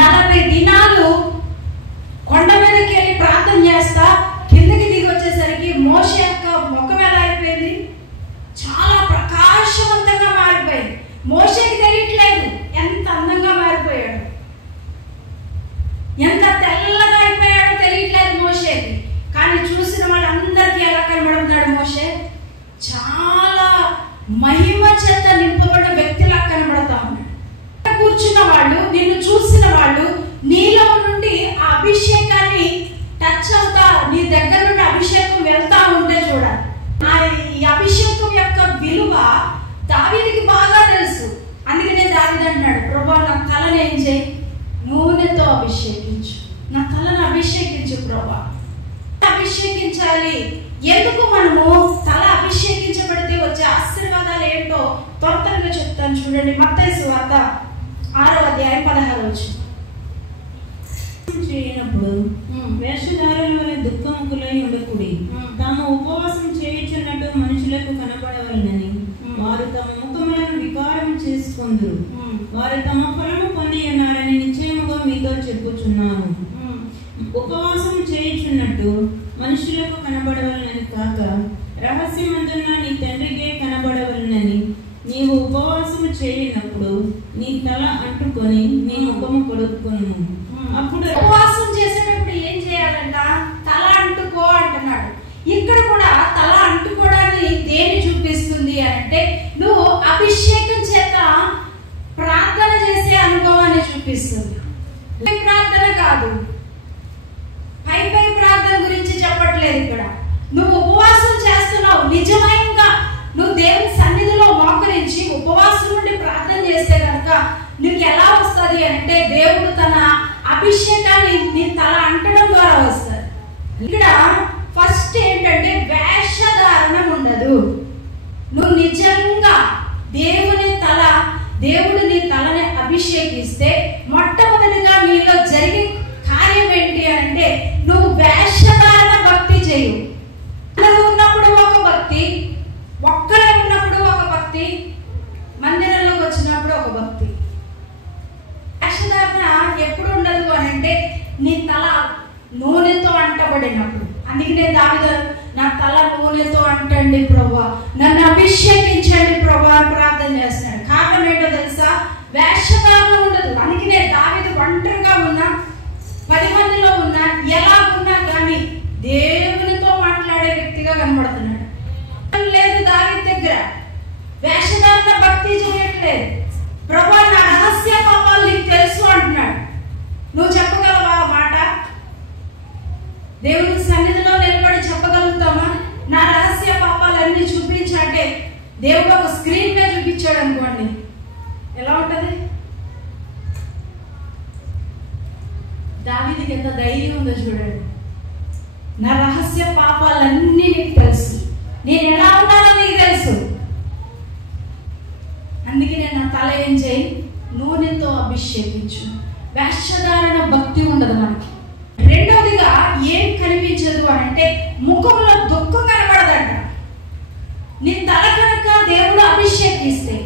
40 దినాలు కొండ మీదకి వెళ్ళి ప్రార్థన చేస్తా కిందకి దిగి వచ్చేసరికి మోషే యొక్క ముఖం ఎలా అయిపోయింది? చాలా ప్రకాశవంతంగా మారిపోయింది. మోషేకి తెలియట్లేదు ఎంత అందంగా మారిపోయాడు, ఎంత తెల్లగా అయిపోయాడో తెలియట్లేదు మోషేకి. కానీ చూసిన వాళ్ళందరికీ ఎలా కనబడుతున్నాడు మోషే? చాలా మహిమ చేత నింపబడిన వ్యక్తిలా కనబడతా ఉన్నాడు. కూర్చున్న వాళ్ళు, నిన్ను చూసిన వాళ్ళు నీలో నుండి ఆ అభిషేకాన్ని టచ్ అవుతా, నీ దగ్గర నుండి అభిషేకం వెళ్తా ఉంటే చూడాలి. ఈ అభిషేకం యొక్క విలువ దావీదుకి బాగా తెలుసు. అందుకనే దావీదు అంటాడు, ప్రభువా నా తలను ఏం చేయి, నూనెతో అభిషేకించు, నా తలను అభిషేకించు ప్రభువా. అభిషేకించాలి. ఎందుకు మనము తల అభిషేకించబడితే వచ్చే ఆశీర్వాదాలు ఏంటో త్వరగా చెప్తాను చూడండి. మత్తయి సువార్త 6వ అధ్యాయం 16వ వచనం. చేయనప్పుడు వేషధారుల వలె దుఃఖముకులై ఉండకుడి, తాము ఉపవాసం చేయుచున్నట్టు మనుషులకు కనబడవలనని వారు తమ ముఖములను వికారం చేసుకొందురు. వారు తమ ఫలము పొంది ఉన్నారని నిశ్చయముగా మీతో చెప్పుచున్నాను. ఉపవాసం చేయుచున్నట్టు మనుషులకు కనబడవలనని కాక రహస్యమందున్న నీ తండ్రికే కనబడవలనని నీవు ఉపవాసము చేయనప్పుడు నీ తల అంటుకొని నీ ముఖము కడుక్కొను. అప్పుడు ఉపవాసం చేసేటప్పుడు ఏం చేయాలంట? తల అంటుకో అంటున్నాడు. ఇక్కడ కూడా తల అంటుకోవడాన్ని దేని చూపిస్తుంది అంటే, నువ్వు అభిషేకం చేత ప్రార్థన చేసే అనుభవాన్ని చూపిస్తుంది. ప్రార్థన కాదు, పై ప్రార్థన గురించి చెప్పట్లేదు ఇక్కడ. నువ్వు ఉపవాసం చేస్తున్నావు, నిజంగా నువ్వు దేవుని సన్నిధిలో మోకరించి ఉపవాసం నుండి ప్రార్థన చేస్తే కనుక నీకు ఎలా వస్తుంది అంటే, దేవుడు తన అభిషేకాన్ని నీ తల అంటడం ద్వారా వస్తుంది. ఇక్కడ ఫస్ట్ ఏంటంటే వేషధారణం ఉండదు. నువ్వు నిజంగా దేవుడు నీ తలని అభిషేకిస్తే మొట్టమొదటిగా నీలో జరిగే కార్యం ఏంటి అంటే, నువ్వు వేషధారణ భక్తి చేయు. నువ్వు ఉన్నప్పుడు ఒక భక్తి, ఒక్కడే ఉన్నప్పుడు ఒక భక్తి, మందిరంలోకి వచ్చినప్పుడు ఒక భక్తి. వేషధారణ ఎప్పుడు ఉండదు అని అంటే, నీ తల నూనెతో అంటబడినప్పుడు. అందుకనే దావీదు నా తల నూనెతో అంటండి ప్రభువా, నన్ను అభిషేకించండి ప్రభువా అని ప్రార్థన చేస్తున్నాడు. కారణం ఏంటో తెలుసా? వేషధారణ ఉండదు. అందుకనే దావీదు ఒంటరిగా ఉన్నా, 10 మందిలో ఉన్నా, ఎలా ఉన్నా కానీ దేవునితో మాట్లాడే వ్యక్తిగా కనబడుతున్నాడు. లేదు దావీదు దగ్గర వేషధారణ భక్తి చేయట్లేదు. ప్రభువా నా రహస్య పాపాలు నీకు తెలుసు అంటున్నాడు. నువ్వు చెప్పగలవా ఆ మాట? దేవుని సన్నిధిలో నిలబడి చెప్పగలుగుతామా? నా రహస్య పాపాలన్నీ చూపించంటే దేవుడు ఒక స్క్రీన్ మీద చూపించాడు అనుకోండి, ఎలా ఉంటది? దావీదుకి ఎంత ధైర్యం ఉందో చూడండి. నా రహస్య పాపాలన్నీ నీకు తెలుసు, నేను ఎలా ఉన్నానో నీకు తెలుసు. అందుకే నేను నా తల ఏం చేయి, నూనెతో అభిషేకించు. వేషధారణ భక్తి ఉండదు మనకి. రెండవదిగా ఏం కనిపించదు అని అంటే, ముఖంలో దుఃఖం కనబడదంట. నీ తల కనుక దేవుడు అభిషేకిస్తే